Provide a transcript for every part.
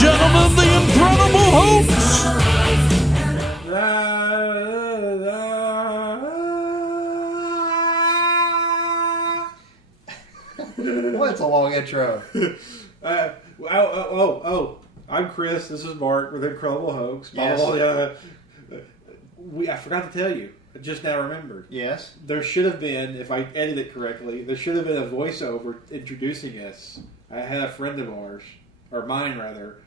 gentlemen, the Incredible Hoax! What's a long intro? I'm Chris. This is Mark with Incredible Hoax. Yes. I forgot to tell you. I just now remembered. Yes. There should have been, if I edited it correctly, there should have been a voiceover introducing us. I had a friend of ours, or mine rather,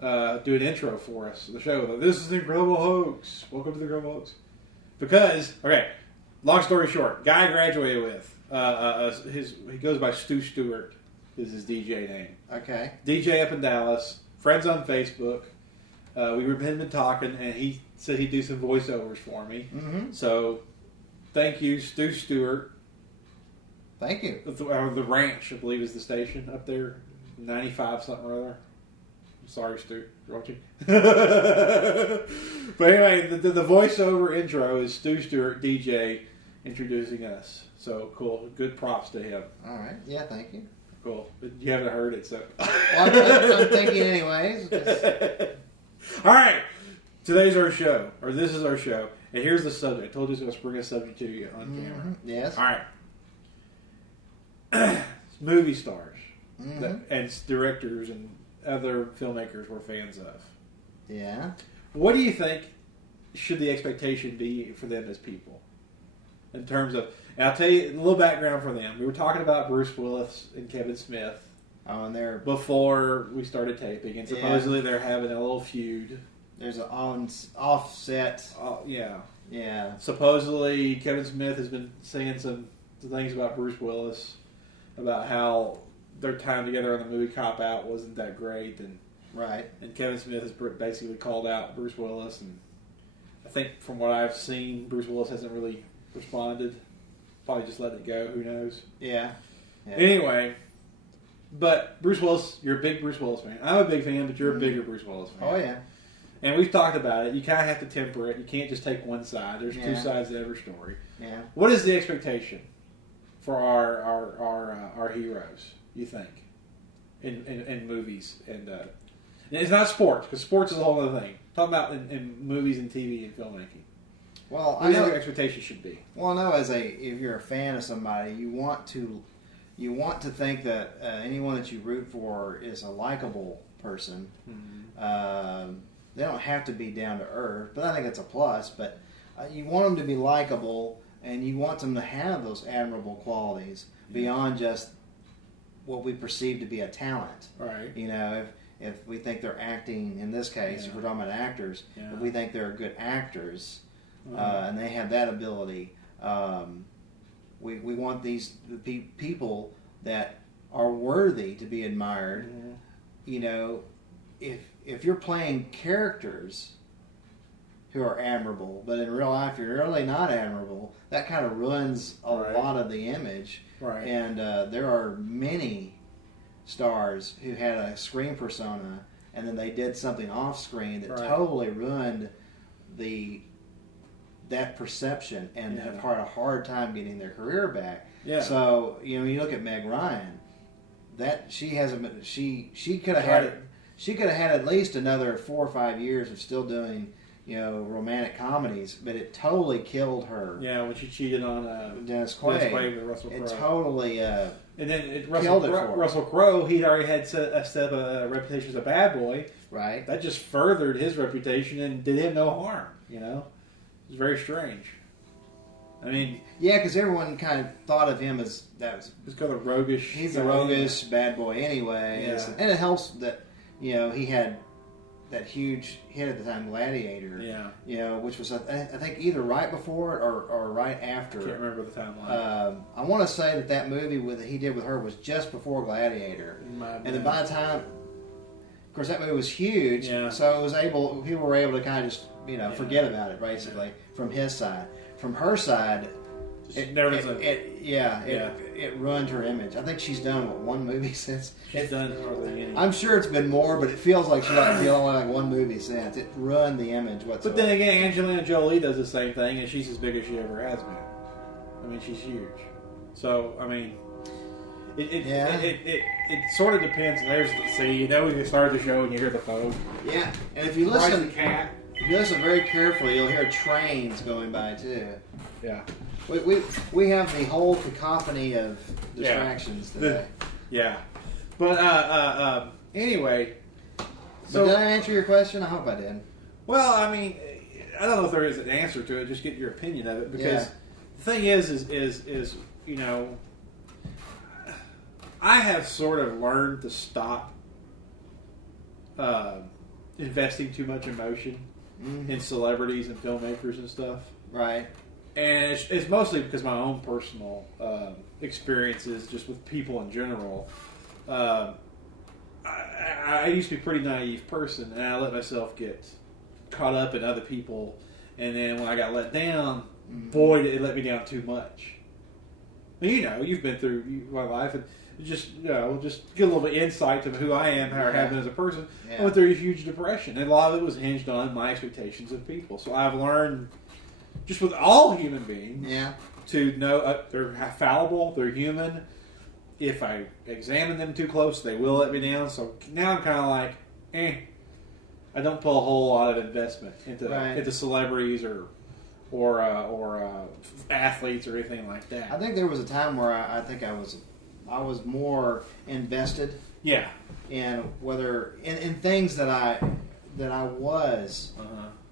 do an intro for us, the show. This is the Incredible Hoax. Welcome to the Incredible Hoax. Because, okay, long story short, guy I graduated with, he goes by Stu Stewart, is his DJ name. Okay. DJ up in Dallas, friends on Facebook. We had been talking, and he said he'd do some voiceovers for me. Mm-hmm. So, thank you, Stu Stewart. Thank you. The Ranch, I believe, is the station up there. 95 something or other. Sorry, Stu, if you're watching. But anyway, the voiceover intro is Stu Stewart, DJ, introducing us. So, cool. Good props to him. All right. Yeah, thank you. Cool. But you haven't heard it, so... Well, I'm thinking anyways. All right. Today's our show, or this is our show, and here's the subject. I told you I was going to bring a subject to you on camera. Yes. All right. Movie stars and directors and other filmmakers we're fans of. Yeah. What do you think should the expectation be for them as people? In terms of, and I'll tell you a little background for them. We were talking about Bruce Willis and Kevin Smith. Oh, and they're before we started taping, and supposedly they're having a little feud. There's an offset. Yeah. Yeah. Supposedly, Kevin Smith has been saying some things about Bruce Willis, about how their time together on the movie Cop Out wasn't that great, and right. And Kevin Smith has basically called out Bruce Willis, and I think from what I've seen, Bruce Willis hasn't really responded. Probably just letting it go. Who knows? Yeah. Anyway. But Bruce Willis, you're a big Bruce Willis fan. I'm a big fan, but you're a bigger Bruce Willis fan. Oh, yeah. And we've talked about it. You kind of have to temper it. You can't just take one side. There's two sides to every story. Yeah. What is the expectation for our heroes, you think, in movies? And it's not sports, because sports is a whole other thing. Talking about in movies and TV and filmmaking. Well, I know what your expectation should be. Well, no, if you're a fan of somebody, you want to think that anyone that you root for is a likable person. Mm-hmm. They don't have to be down to earth, but I think it's a plus. But you want them to be likable, and you want them to have those admirable qualities beyond just what we perceive to be a talent. Right. You know, if we think they're acting, in this case, if we're talking about actors, if we think they're good actors, and they have that ability, we want these people that are worthy to be admired. Mm-hmm. You know, if you're playing characters who are admirable, but in real life you're really not admirable, that kind of ruins a lot of the image. Right. And there are many stars who had a screen persona, and then they did something off screen that totally ruined that perception, and have had a hard time getting their career back. Yeah. So you look at Meg Ryan. That she could have had it. She could have had at least another 4 or 5 years of still doing romantic comedies, but it totally killed her. Yeah, when she cheated on Dennis Quaid with Russell Crowe. It totally and then Russell Crowe, he'd already had set up a reputation as a bad boy. Right. That just furthered his reputation and did him no harm. It was very strange. I mean, yeah, because everyone kind of thought of him as he's kind of roguish. He's a roguish bad boy anyway, and it helps that he had that huge hit at the time, Gladiator. Yeah. Which was I think either right before it or right after. I can't remember the timeline. I want to say that movie that he did with her was just before Gladiator, and then by the time, of course, that movie was huge. Yeah. So people were able to kind of just forget about it basically from his side. From her side, it ruined her image. I think she's done one movie since. She's done hardly any. I'm sure it's been more, but it feels like she's only like one movie since. It ruined the image whatsoever. But then again, Angelina Jolie does the same thing, and she's as big as she ever has been. I mean, she's huge. So, I mean, It sort of depends. There's we started the show and you hear the phone. Yeah, and if you listen very carefully, you'll hear trains going by too. Yeah. We have the whole cacophony of distractions today. But anyway. So did I answer your question? I hope I did. Well, I mean, I don't know if there is an answer to it. Just get your opinion of it, because the thing is I have sort of learned to stop investing too much emotion in celebrities and filmmakers and stuff. Right. And it's mostly because my own personal experiences, just with people in general. I used to be a pretty naive person, and I let myself get caught up in other people. And then when I got let down, boy, it let me down too much. And you've been through my life, and just get a little bit of insight to who I am, how I have been as a person. I went through a huge depression, and a lot of it was hinged on my expectations of people. So I've learned, just with all human beings, to know they're fallible, they're human. If I examine them too close, they will let me down. So now I'm kind of like, I don't put a whole lot of investment into celebrities or athletes or anything like that. I think there was a time where I think I was more invested. Yeah. In in things that I was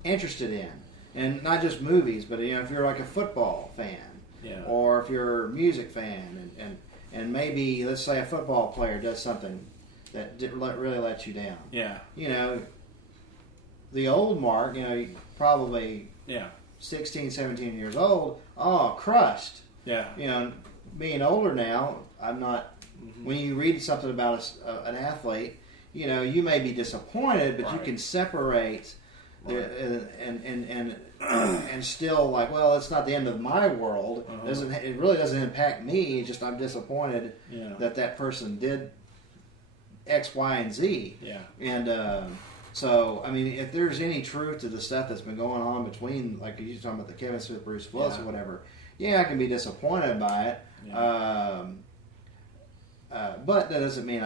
interested in, and not just movies, but if you're like a football fan, or if you're a music fan, and maybe let's say a football player does something that really lets you down. Yeah. The old Mark, probably 16, 17 years old, crushed. Yeah. Being older now, I'm not. When you read something about an athlete, you may be disappointed, but you can separate and still like, well, it's not the end of my world. It really doesn't impact me. Just I'm disappointed that person did X, Y, and Z. Yeah. And so I mean, if there's any truth to the stuff that's been going on between, like you're talking about the Kevin Smith, Bruce Willis, or whatever, I can be disappointed by it. Yeah. But that doesn't mean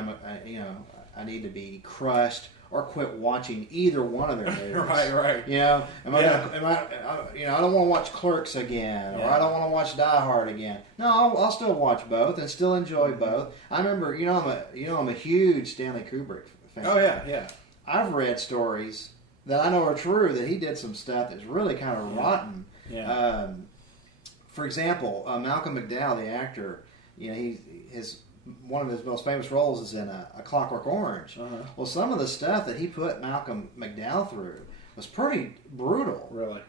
I need to be crushed or quit watching either one of their movies. Right. I don't want to watch Clerks again, or I don't want to watch Die Hard again. No, I'll still watch both and still enjoy both. I remember, I'm a huge Stanley Kubrick fan. Oh yeah. I've read stories that I know are true that he did some stuff that's really kind of rotten. Yeah. For example, Malcolm McDowell, the actor, one of his most famous roles is in a Clockwork Orange. Well, some of the stuff that he put Malcolm McDowell through was pretty brutal. Really?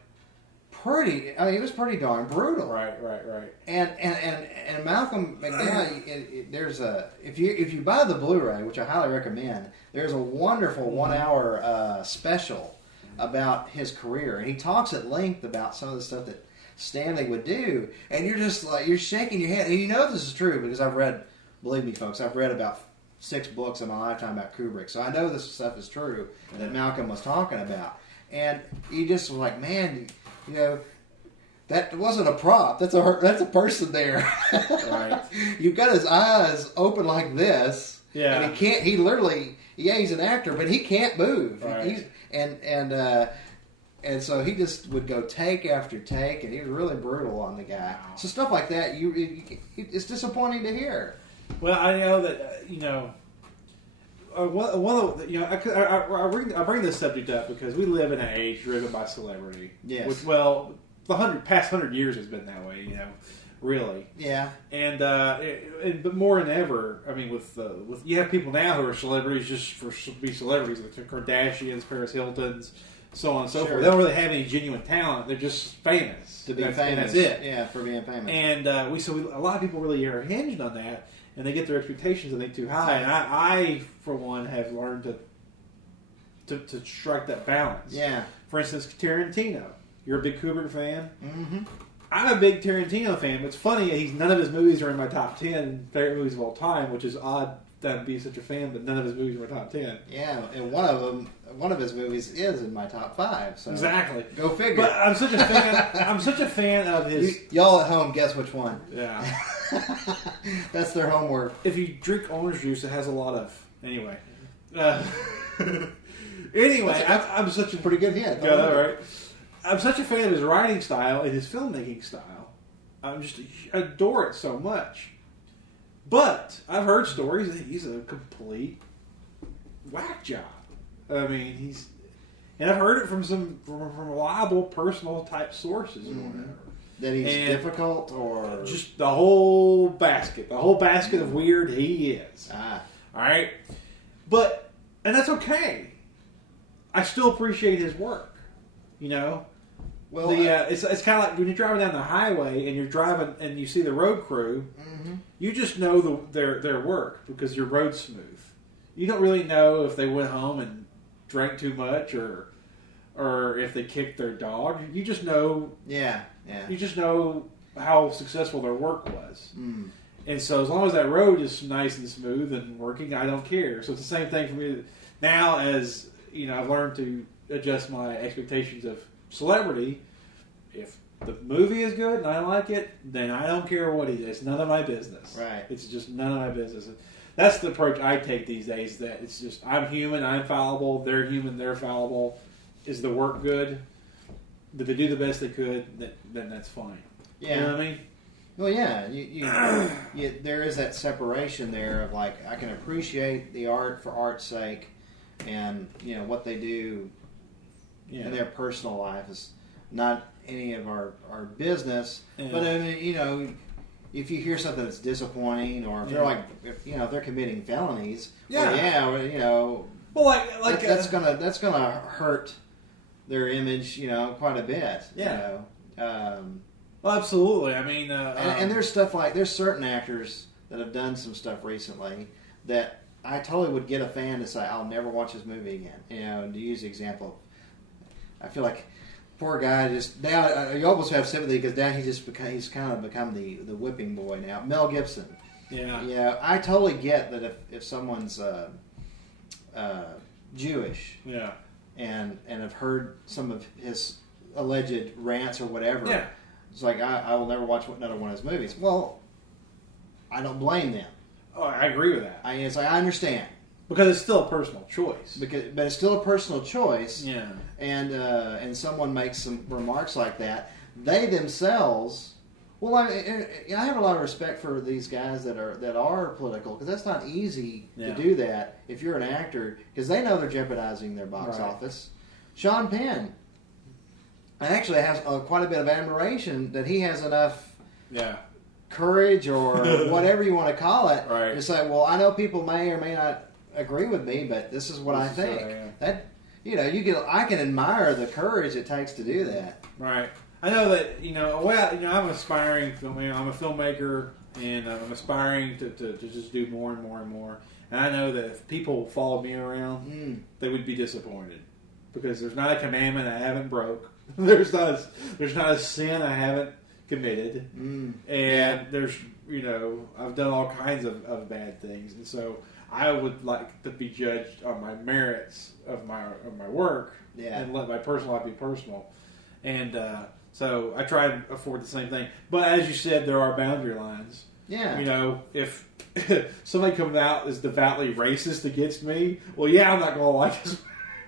It was pretty darn brutal. Right. And Malcolm McDowell, if you buy the Blu-ray, which I highly recommend, there's a wonderful 1 hour special about his career, and he talks at length about some of the stuff that Stanley would do, and you're just like, you're shaking your head, and this is true because believe me, folks, I've read about 6 books in my lifetime about Kubrick, so I know this stuff is true that Malcolm was talking about. And he just was like, man, that wasn't a prop. That's a person there. Right. You've got his eyes open like this. Yeah. And he literally, he's an actor, but he can't move. Right. And so he just would go take after take, and he was really brutal on the guy. Wow. So stuff like that, it's disappointing to hear. Well, I know that I bring this subject up because we live in an age driven by celebrity. Yes. Which, the past 100 years has been that way. Really. Yeah. And but more than ever, I mean, with you have people now who are celebrities just for be celebrities, like the Kardashians, Paris Hiltons, so on and so forth. They don't really have any genuine talent. They're just famous to be famous. And that's it. Yeah, for being famous. And a lot of people really are hinged on that. And they get their expectations, I think, too high. And I for one, have learned to strike that balance. Yeah. For instance, Tarantino. You're a big Kubrick fan? Mm-hmm. I'm a big Tarantino fan. But it's funny, none of his movies are in my top 10 favorite movies of all time, which is odd I'd be such a fan, but none of his movies were top 10. Yeah, and one of his movies is in my top 5. So Exactly. Go figure. But I'm such a fan. I'm such a fan of his. Y'all at home, guess which one? Yeah. That's their homework. If you drink orange juice, it has a lot of. Anyway. Anyway, I'm such a Pretty good hit. Yeah, all right. I'm such a fan of his writing style and his filmmaking style. I adore it so much. But I've heard stories that he's a complete whack job. I mean, and I've heard it from from reliable personal type sources or whatever. That he's difficult, or just the whole basket of weird he is. Ah. All right, and that's okay. I still appreciate his work. You know, well, it's kind of like when you're driving down the highway and you're driving and you see the road crew. Mm-hmm. You just know their work because your road's smooth. You don't really know if they went home and drank too much or if they kicked their dog. You just know. Yeah. You just know how successful their work was. Mm. And so as long as that road is nice and smooth and working, I don't care. So it's the same thing for me now. As you know, I've learned to adjust my expectations of celebrity. If the movie is good and I like it, then I don't care what he does. It's none of my business. Right. It's just none of my business. That's the approach I take these days. That it's just I'm human, I'm fallible. They're human, they're fallible. Is the work good? Did they do the best they could? Then that's fine. Yeah. You know what I mean? Well, yeah. You there is that separation there of like I can appreciate the art for art's sake, and what they do in their personal life is not any of our business. Yeah. But I mean, if you hear something that's disappointing, or if they're like, if they're committing felonies, well, that's gonna hurt their image, quite a bit. Yeah. Well, absolutely. I mean, and there's stuff like there's certain actors that have done some stuff recently that I totally would get a fan to say I'll never watch this movie again. To use the example, I feel like poor guy just now. You almost have sympathy because now he's kind of become the whipping boy now. Mel Gibson. Yeah. Yeah. I totally get that if someone's Jewish. Yeah. And have heard some of his alleged rants or whatever. Yeah. It's like I will never watch another one of his movies. Well, I don't blame them. Oh, I agree with that. It's like I understand because it's still a personal choice. But it's still a personal choice. Yeah. And someone makes some remarks like that. They themselves. Well, I have a lot of respect for these guys that are political because that's not easy to do that if you're an actor because they know they're jeopardizing their box office. Sean Penn, I actually have quite a bit of admiration that he has enough courage or whatever you want to call it to say, well, I know people may or may not agree with me, but this is what I think. That I can admire the courage it takes to do that. Right. I know that I'm an aspiring filmmaker. I'm a filmmaker, and I'm aspiring to just do more and more and more. And I know that if people followed me around, they would be disappointed because there's not a commandment I haven't broke. There's not a sin I haven't committed, and there's I've done all kinds of bad things, and so I would like to be judged on my merits of my work, and let my personal life be personal, and. So I try to afford the same thing. But as you said, there are boundary lines. Yeah. If somebody comes out as devoutly racist against me, well, I'm not going to like his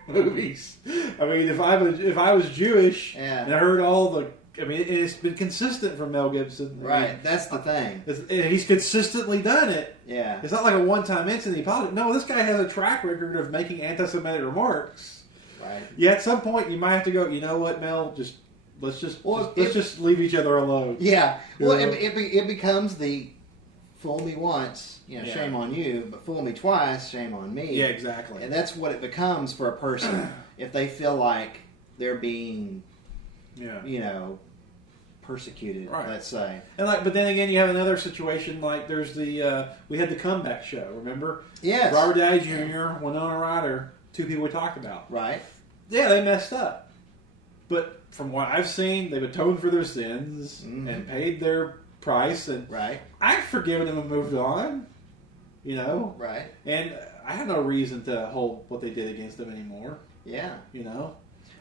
movies. I mean, if I was Jewish and I heard it's been consistent from Mel Gibson. Right. That's the thing. He's consistently done it. Yeah. It's not like a one-time incident. No, this guy has a track record of making anti-Semitic remarks. Right. Yeah, at some point you might have to go, you know what, Mel, let's just leave each other alone. Yeah. Well, it becomes the fool me once, shame on you, but fool me twice, shame on me. Yeah, exactly. And that's what it becomes for a person if they feel like they're being, persecuted. Right. Let's say. And but then again, you have another situation like there's we had the Comeback Show. Remember? Yes. Robert Downey Jr., Winona Ryder, two people we talked about. Right. Yeah, they messed up, but. From what I've seen, they've atoned for their sins and paid their price. And I've forgiven them and moved on. You know? Right. And I have no reason to hold what they did against them anymore. Yeah. You know?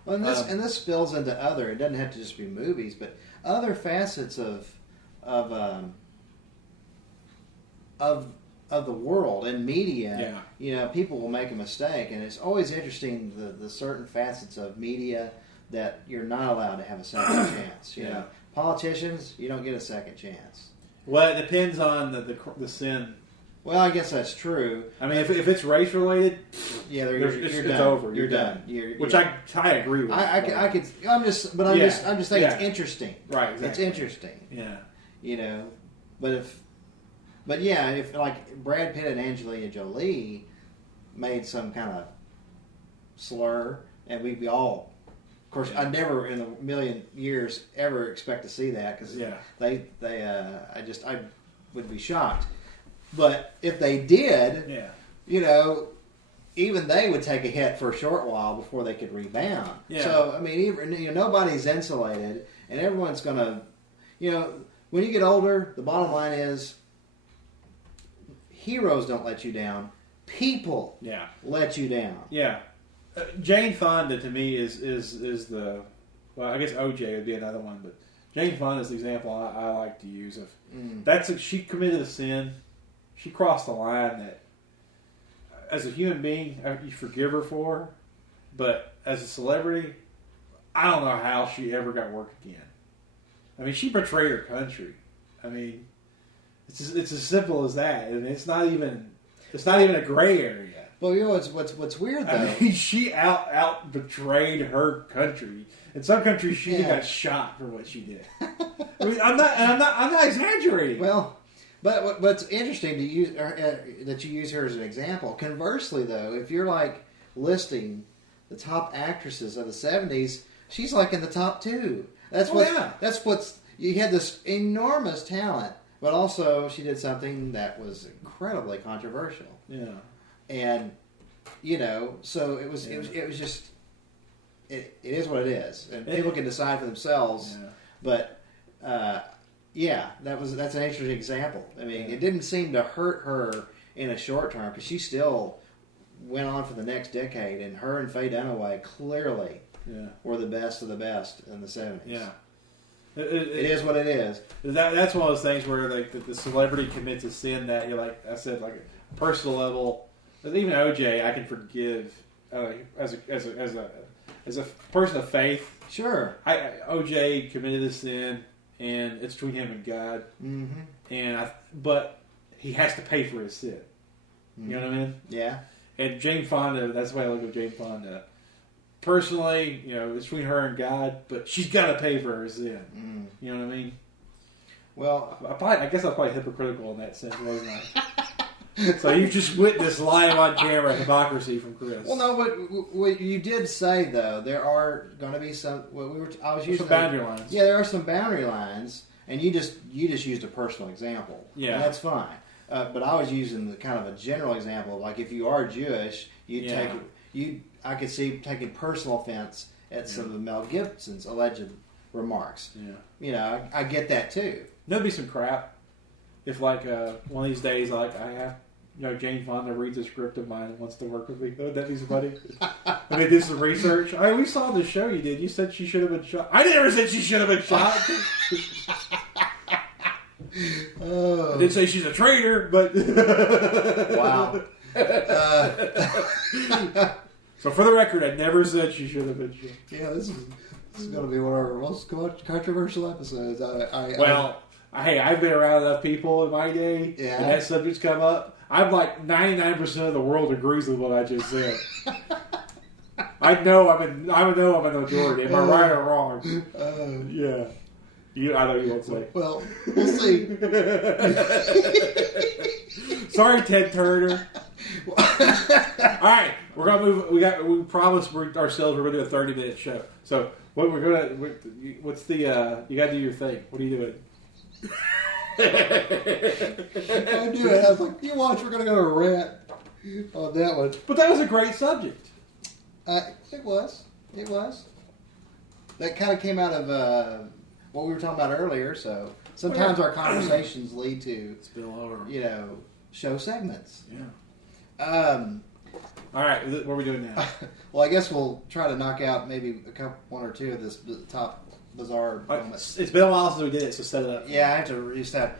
Well, and this spills into other. It doesn't have to just be movies, but other facets of the world and media. Yeah. You know, people will make a mistake, and it's always interesting the certain facets of media that you're not allowed to have a second chance. You know, politicians, you don't get a second chance. Well, it depends on the sin. Well, I guess that's true. I mean, if it's race related, yeah, it's over. You're done. Which I agree with. I'm just saying it's interesting. Right, exactly. It's interesting. Yeah. You know, if like Brad Pitt and Angelina Jolie made some kind of slur, and we'd be all, of course, I never in a million years ever expect to see that because I would be shocked. But if they did, you know, even they would take a hit for a short while before they could rebound. Yeah. So I mean, nobody's insulated, and everyone's gonna, you know, when you get older, the bottom line is, heroes don't let you down. People let you down. Yeah. Jane Fonda to me is the, well, I guess OJ would be another one, but Jane Fonda is the example I like to use of she committed a sin. She crossed the line that, as a human being, you forgive her for, but as a celebrity, I don't know how she ever got work again. I mean, she betrayed her country. I mean, it's as simple as that, and it's not even a gray area. Well, you know what's weird though. I mean, she out betrayed her country. In some countries, she got shot for what she did. I mean, I'm not exaggerating. Well. But what's interesting to use that you use her as an example. Conversely, though, if you're like listing the top actresses of the '70s, she's like in the top 2. That's what's you had this enormous talent, but also she did something that was incredibly controversial. Yeah, and you know, so it was just it is what it is, and people can decide for themselves. Yeah. But. Yeah, that's an interesting example. I mean, it didn't seem to hurt her in a short term because she still went on for the next decade, and her and Faye Dunaway clearly were the best of the best in the '70s. Yeah, it is what it is. That's one of those things where like the celebrity commits a sin that you're like I said, like a personal level. Even OJ, I can forgive as a person of faith. Sure, OJ committed a sin. And it's between him and God. Mm-hmm. But he has to pay for his sin. You know what I mean? Yeah. And Jane Fonda, that's the way I look at Jane Fonda. Personally, you know, it's between her and God, but she's got to pay for her sin. You know what I mean? Well, I guess I'm probably hypocritical in that sense, wasn't I? So you just witnessed live on camera hypocrisy from Chris. Well, no, what you did say though, there are going to be some. I was using some boundary lines. Yeah, there are some boundary lines, and you just used a personal example. Yeah, and that's fine. But I was using the kind of a general example, like if you are Jewish, I could see taking personal offense at some of Mel Gibson's alleged remarks. Yeah, you know, I get that too. There'd be some crap if, like, one of these days, like I have. You know, Jane Fonda reads a script of mine and wants to work with me. Would that be somebody? I mean, do some research. We saw the show you did. You said she should have been shot. I never said she should have been shot. I didn't say she's a traitor, but... Wow. So for the record, I never said she should have been shot. Yeah, this is going to be one of our most controversial episodes. Hey, I've been around enough people in my day, and that subject's come up. I'm like 99% of the world agrees with what I just said. I know I'm a majority. Am I right or wrong? Yeah. I know you won't say. Well, we'll see. Sorry, Ted Turner. All right, we're gonna move. We promised ourselves we're gonna do a 30-minute show. So what's the? You gotta do your thing. What are you doing? I knew it. I was like, you watch, we're going to go to a rant on that one. But that was a great subject. It was. That kind of came out of what we were talking about earlier, so sometimes our conversations lead to spill over. You know, show segments. Yeah. All right, what are we doing now? Well, I guess we'll try to knock out maybe one or two of this top bizarre moments. It's been a while since we did it, so set it up. Yeah, I have to restart.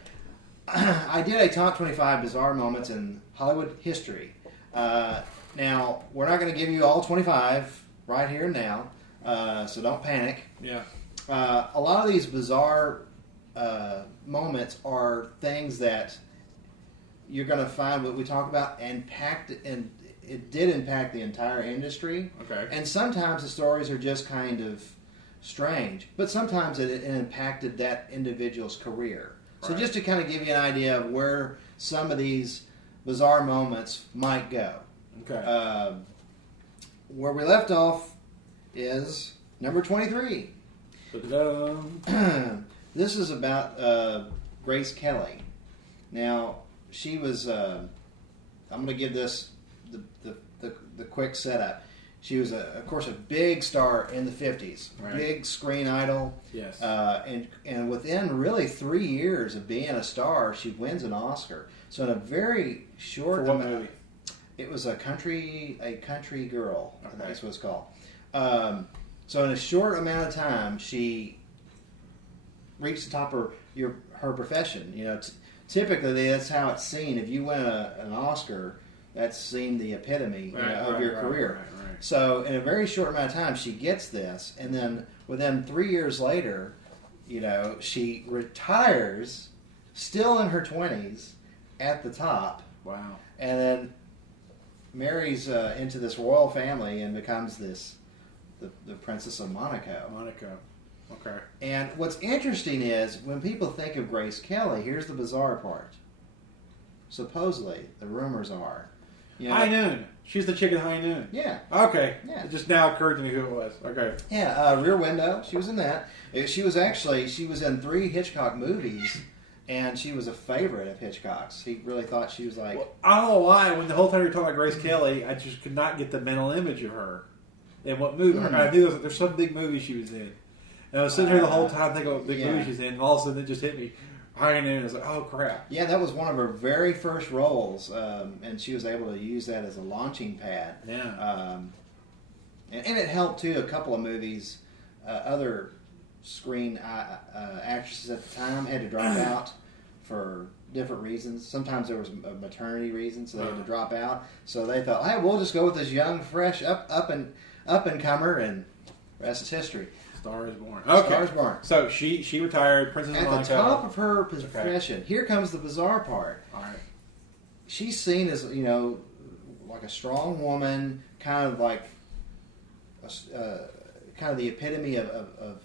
I did a top 25 bizarre moments in Hollywood history. Now, we're not going to give you all 25 right here and now, so don't panic. Yeah. A lot of these bizarre moments are things that you're going to find what we talk about and it did impact the entire industry. Okay. And sometimes the stories are just kind of strange, but sometimes it impacted that individual's career. So Right. just to kind of give you an idea of where some of these bizarre moments might go. Okay. Where we left off is number 23. Da-da-dum. This is about Grace Kelly. Now, she was. I'm going to give this the quick setup. She was, of course, a big star in the 50s, Right. big screen idol. Yes. And within really 3 years of being a star, she wins an Oscar. So in a very short For what amount, movie? it was a country girl. I think Okay. that's what it's called. So in a short amount of time, she reached the top of her profession. You know, typically that's how it's seen. If you win an Oscar, that's seen the epitome of your career. Right. So in a very short amount of time, she gets this, and then within 3 years later, she retires, still in her 20s, at the top. Wow. And then marries into this royal family and becomes the Princess of Monaco. Monaco. Okay. And what's interesting is when people think of Grace Kelly, here's the bizarre part. Supposedly, the rumors are, High Noon. She's the chick in High Noon. Yeah. Okay. Yeah. It just now occurred to me who it was. Okay. Yeah, Rear Window. She was in that. She was in 3 Hitchcock movies, and she was a favorite of Hitchcock's. He really thought she was like... Well, I don't know why. When the whole time you were talking about Grace Kelly, I just could not get the mental image of her. And what movie? I knew there's some big movie she was in. And I was sitting here the whole time thinking what big movie she's in, and all of a sudden it just hit me. High Noon. I was like, oh crap. Yeah, that was one of her very first roles, and she was able to use that as a launching pad. Yeah. And it helped too. A couple of movies, other screen actresses at the time had to drop out for different reasons. Sometimes there was a maternity reason, so they had to drop out. So they thought, hey, we'll just go with this young, fresh, up and comer, and the rest is history. Star is Born. Okay. Star is Born. So she retired, Princess of At Monaco. the top of her profession. Okay. Here comes the bizarre part. All right. She's seen as, like a strong woman, kind of like kind of the epitome of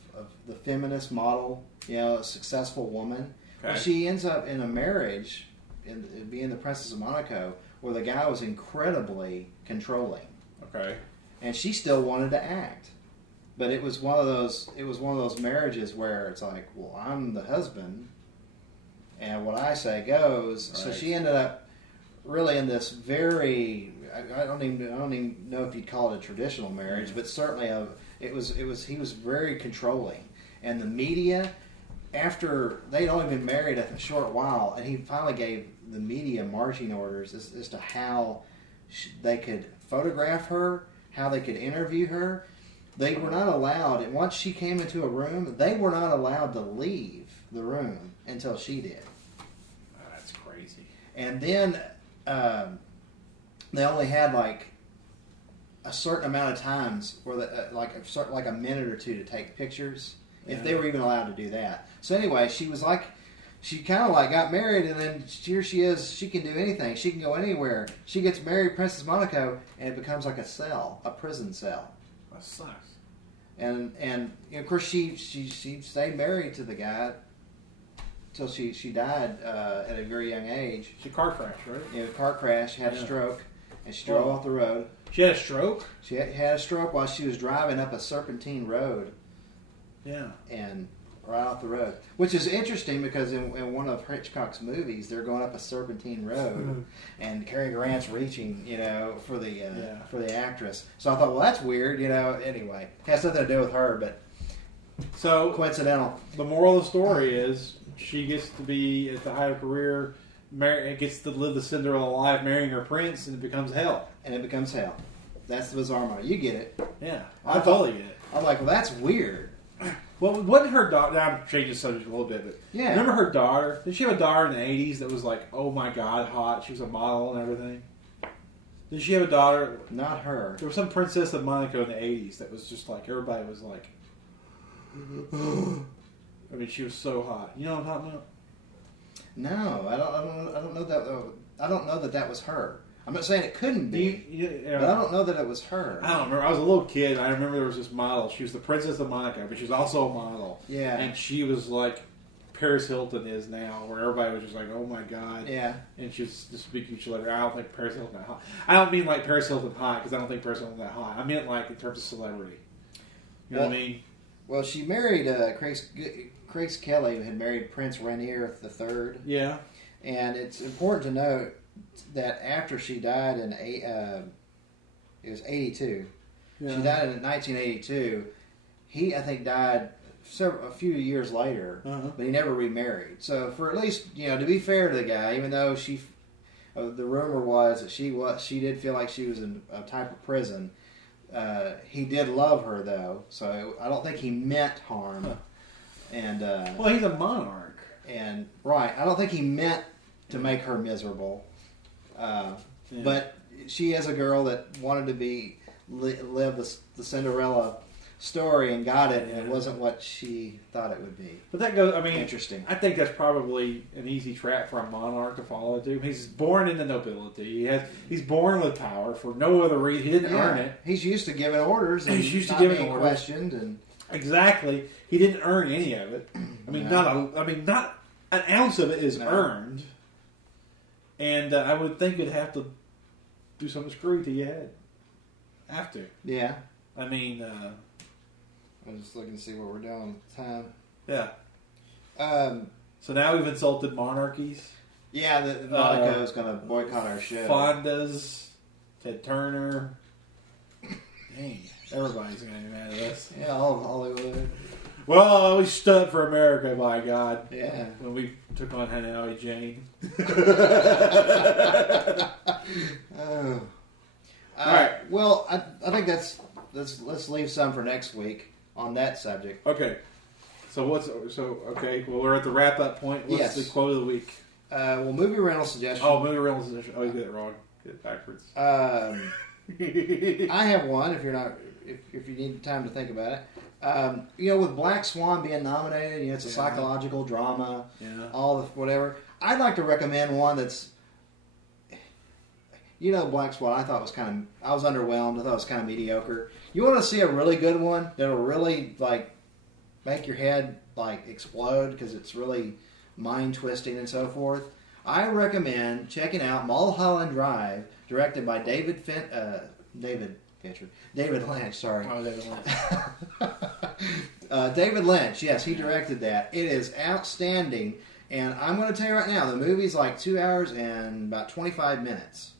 the feminist model, a successful woman. Okay. Well, she ends up in a marriage, being the Princess of Monaco, where the guy was incredibly controlling. Okay. And she still wanted to act. But it was one of those marriages where it's like, well, I'm the husband, and what I say goes. Right. So she ended up really in this very, I don't even know if you'd call it a traditional marriage, but certainly he was very controlling. And the media, after they'd only been married a short while, and he finally gave the media marching orders as to how they could photograph her, how they could interview her. They were not allowed, and once she came into a room, they were not allowed to leave the room until she did. Oh, that's crazy. And then they only had like a certain amount of times, where like a minute or two to take pictures, if they were even allowed to do that. So anyway, she kind of like got married, and then here she is. She can do anything. She can go anywhere. She gets married, Princess Monaco, and it becomes like a prison cell. That sucks. And of course she stayed married to the guy till she died at a very young age. She car crashed, right? Car crash, had a stroke, and she drove off the road. She had a stroke? She had a stroke while she was driving up a serpentine road. Yeah. And right off the road, which is interesting because in one of Hitchcock's movies, they're going up a serpentine road, and Cary Grant's reaching, for the actress. So I thought, well, that's weird, Anyway, it has nothing to do with her, but so coincidental. The moral of the story is she gets to be at the height of her career, gets to live the Cinderella life, marrying her prince, and it becomes hell. And it becomes hell. That's the bizarre model. You get it. Yeah, I totally get it. I'm like, well, that's weird. Well, wasn't her daughter... Now I'm changing the subject a little bit, but... Yeah. Remember her daughter? Did she have a daughter in the 80s that was like, oh my god, hot? She was a model and everything. Did she have a daughter? Not her. There was some Princess of Monaco in the 80s that was just like, everybody was like... I mean, she was so hot. You know what I'm talking about? No, I don't know that. I don't know that was her. I'm not saying it couldn't be, but I don't know that it was her. I don't remember. I was a little kid. And I remember there was this model. She was the Princess of Monaco, but she was also a model. Yeah. And she was like Paris Hilton is now, where everybody was just like, "Oh my god." Yeah. And she's just big huge celebrity. I don't think Paris Hilton that hot. I don't mean like Paris Hilton hot because I don't think Paris Hilton that hot. I meant like in terms of celebrity. You know what I mean? Well, she married Grace Kelly had married Prince Rainier III. Yeah. And it's important to note that after she died in it was 82. Yeah. She died in 1982. He, I think, died a few years later, but he never remarried. So for at least, to be fair to the guy, even though the rumor was that she did feel like she was in a type of prison. He did love her though, so I don't think he meant harm. And well, he's a monarch, and right, I don't think he meant to make her miserable. But she is a girl that wanted to live the Cinderella story and got it, and it wasn't what she thought it would be. But that goes. I mean, interesting. I think that's probably an easy trap for a monarch to fall into. He's born into nobility. He's born with power for no other reason. He didn't earn it. He's used to giving orders. And he's used to not giving being orders. Questioned and exactly. He didn't earn any of it. I mean, not an ounce of it is earned. And I would think you'd have to do something screwy to your head. Have to. Yeah. I mean. I'm just looking to see what we're doing with time. Yeah. So now we've insulted monarchies. Yeah, Monaco is going to boycott our show. Fondas, Ted Turner. Dang, everybody's going to be mad at us. Yeah, all of Hollywood. Well, we stood for America, by God. Yeah. When we took on Hanoi Jane. Oh. All right. Well, I think let's leave some for next week on that subject. Okay. Okay. Well, we're at the wrap up point. What's the quote of the week? Well, movie rental suggestion. Oh, movie rental suggestion. Oh, you did it wrong. Get it backwards. I have one. If you need time to think about it. With Black Swan being nominated, it's a psychological drama. Yeah. All the whatever. I'd like to recommend one that's. Black Swan, I was underwhelmed. I thought it was kind of mediocre. You want to see a really good one that'll really, make your head, explode because it's really mind-twisting and so forth? I recommend checking out Mulholland Drive, directed by David Lynch, sorry. Oh, David Lynch. David Lynch, yes, he directed that. It is outstanding, and I'm going to tell you right now, the movie's 2 hours and about 25 minutes.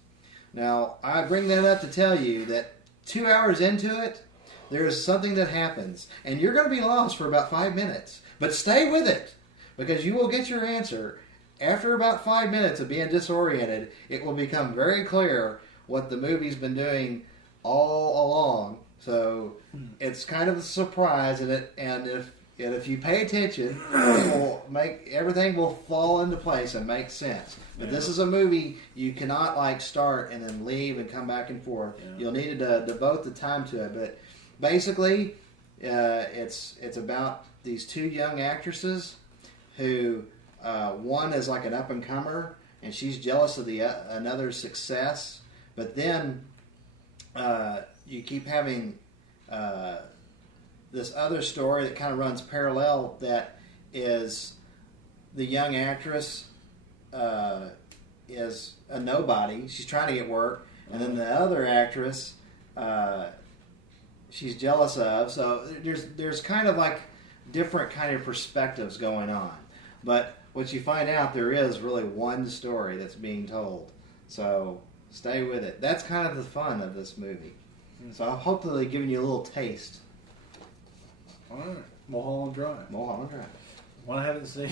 Now, I bring that up to tell you that 2 hours into it, there is something that happens. And you're going to be lost for about 5 minutes. But stay with it, because you will get your answer. After about 5 minutes of being disoriented, it will become very clear what the movie's been doing all along. So, it's kind of a surprise in it, and if you pay attention, everything will fall into place and make sense. But this is a movie you cannot start and then leave and come back and forth. Yeah. You'll need to devote the time to it. But basically, it's about these two young actresses who one is an up and comer and she's jealous of another's success. But then you keep having this other story that kind of runs parallel, that is the young actress is a nobody. She's trying to get work. And then the other actress she's jealous of. So there's kind of different kind of perspectives going on. But what you find out, there is really one story that's being told. So stay with it. That's kind of the fun of this movie. So I'm hopefully giving you a little taste. All right. Mulholland Drive. Mulholland Drive. One I haven't seen.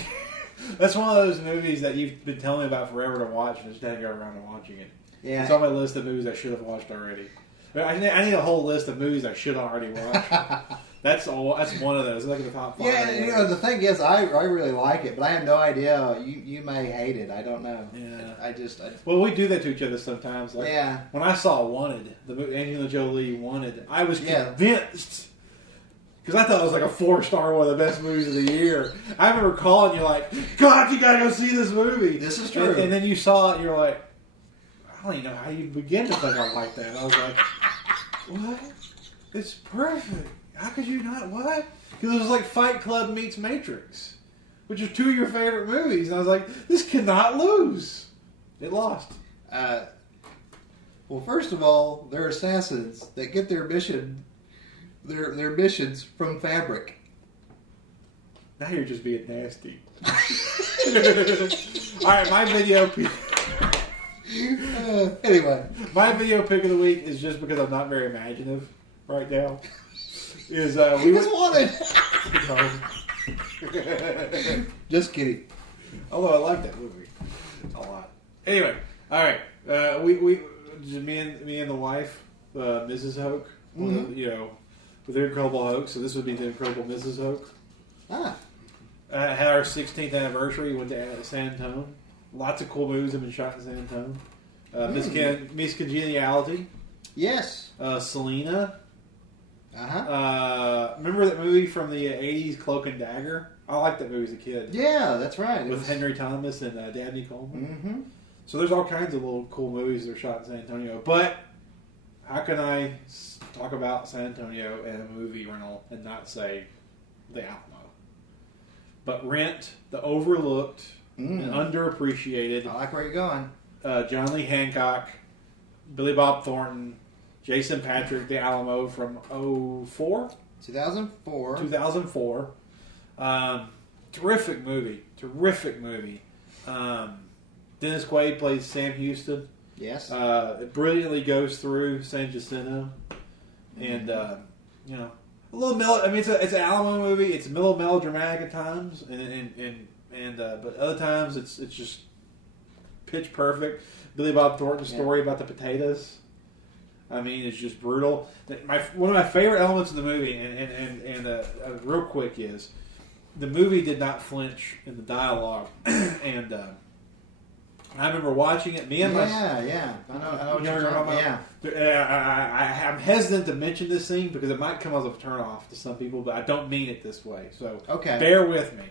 That's one of those movies that you've been telling me about forever to watch, and I just had to go around and watching it. Yeah. It's on my list of movies I should have watched already. I need a whole list of movies I should already watch. That's one of those. Look at the top 5. Yeah, the thing is, I really like it, but I have no idea. You may hate it. I don't know. Yeah. Well, we do that to each other sometimes. Like, yeah. When I saw Wanted, the movie Angelina Jolie Wanted, I was convinced. Because I thought it was like a 4-star, one of the best movies of the year. I remember calling you like, God, you gotta go see this movie. This is true. And then you saw it and you're like, I don't even know how you begin to think I like that. And I was like, what? It's perfect. How could you not? What? Because it was like Fight Club meets Matrix, which are 2 of your favorite movies. And I was like, this cannot lose. It lost. Well, first of all, they're assassins that get their mission, their missions from fabric. Now you're just being nasty. All right, my video. Anyway, my video pick of the week is just because I'm not very imaginative right now. Is we just wanted. Just kidding. Although I like that movie a lot. Anyway, all right. We me and the wife, Mrs. Hoke. Mm-hmm. With The Incredible Hoke. So this would be The Incredible Mrs. Hoke. Had our 16th anniversary. We went to San Antonio. Lots of cool movies have been shot in San Antonio. Miss Congeniality. Yes. Selena. Uh-huh. Remember that movie from the 80s, Cloak and Dagger? I liked that movie as a kid. Yeah, that's right. With Henry Thomas and Dabney Coleman. Mm-hmm. So there's all kinds of little cool movies that are shot in San Antonio. But how can I talk about San Antonio and a movie rental and not say the Alamo? But Rent, the overlooked and underappreciated. I like where you're going. John Lee Hancock, Billy Bob Thornton, Jason Patrick, The Alamo from 2004. 2004. Terrific movie. Dennis Quaid plays Sam Houston. Yes. It brilliantly goes through San Jacinto. And, a little it's an Alamo movie. It's a little melodramatic at times. But other times it's just pitch perfect. Billy Bob Thornton's story about the potatoes. I mean, it's just brutal. One of my favorite elements of the movie, and real quick, is the movie did not flinch in the dialogue. And I remember watching it. Me and my I know what you're talking about. Yeah, I'm hesitant to mention this scene because it might come as a turnoff to some people, but I don't mean it this way. So bear with me.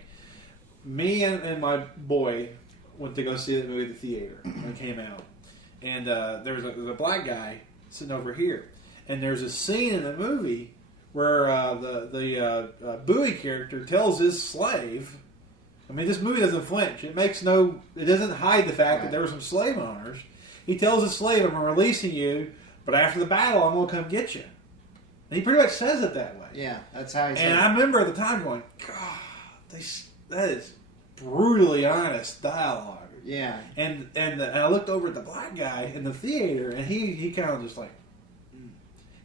Me and my boy went to go see that movie at the theater when it came out, and there was a black guy sitting over here, and there's a scene in the movie where the Bowie character tells his slave. I mean, this movie doesn't flinch. It doesn't hide the fact that there were some slave owners. He tells his slave, "I'm releasing you, but after the battle, I'm going to come get you." And he pretty much says it that way. Yeah, that's how he says it. And I remember at the time going, God, that is brutally honest dialogue. Yeah. And I looked over at the black guy in the theater, and he kind of just like,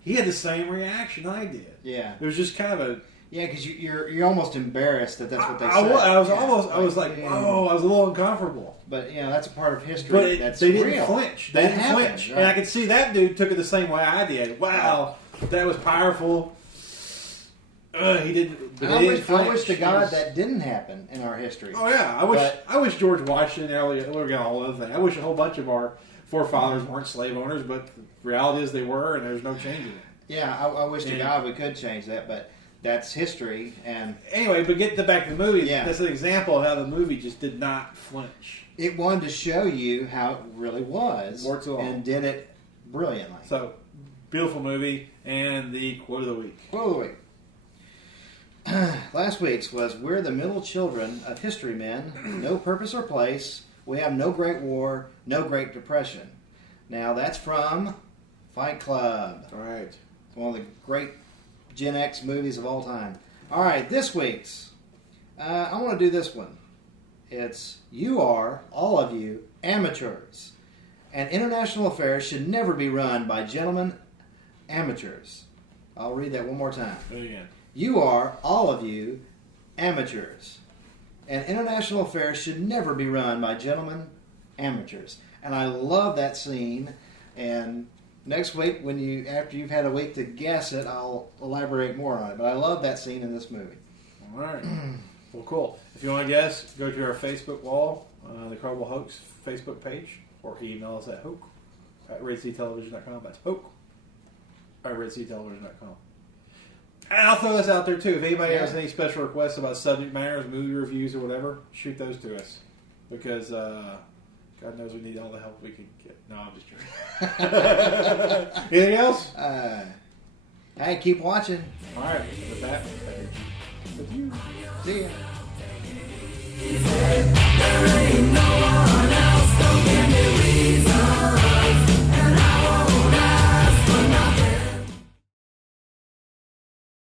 he had the same reaction I did. Yeah. It was just kind of a... Yeah, because you're almost embarrassed that that's what they said. I was like, whoa, I was a little uncomfortable. But, that's a part of history. But they didn't flinch. They didn't flinch. Right. And I could see that dude took it the same way I did. Wow, that was powerful. He didn't. But I wish to God that didn't happen in our history. Oh yeah, I wish George Washington. We're got a whole other thing. I wish a whole bunch of our forefathers weren't slave owners, but the reality is they were, and there's no changing it. Yeah, I wish to God we could change that, but that's history. And anyway, but get back to the movie. Yeah. That's an example of how the movie just did not flinch. It wanted to show you how it really was, and did it brilliantly. So, beautiful movie, and the quote of the week. Quote of the week. Last week's was, "We're the middle children of history men, no purpose or place. We have no great war, no great depression." Now, that's from Fight Club. All right. It's one of the great Gen X movies of all time. All right, this week's. I want to do this one. It's, "You are, all of you, amateurs. And international affairs should never be run by gentlemen amateurs." I'll read that one more time. Again. "You are, all of you, amateurs. And international affairs should never be run by gentlemen amateurs. And I love that scene. And next week, after you've had a week to guess it, I'll elaborate more on it. But I love that scene in this movie. All right. Well, cool. If you want to guess, go to our Facebook wall, the Incredible Hoax Facebook page, or email us at hoke@redseatelevision.com. That's hoke@redseatelevision.com. And I'll throw this out there, too. If anybody has any special requests about subject matters, movie reviews, or whatever, shoot those to us. Because God knows we need all the help we can get. No, I'm just joking. Anything else? Hey, keep watching. All right. With that, with you. See ya.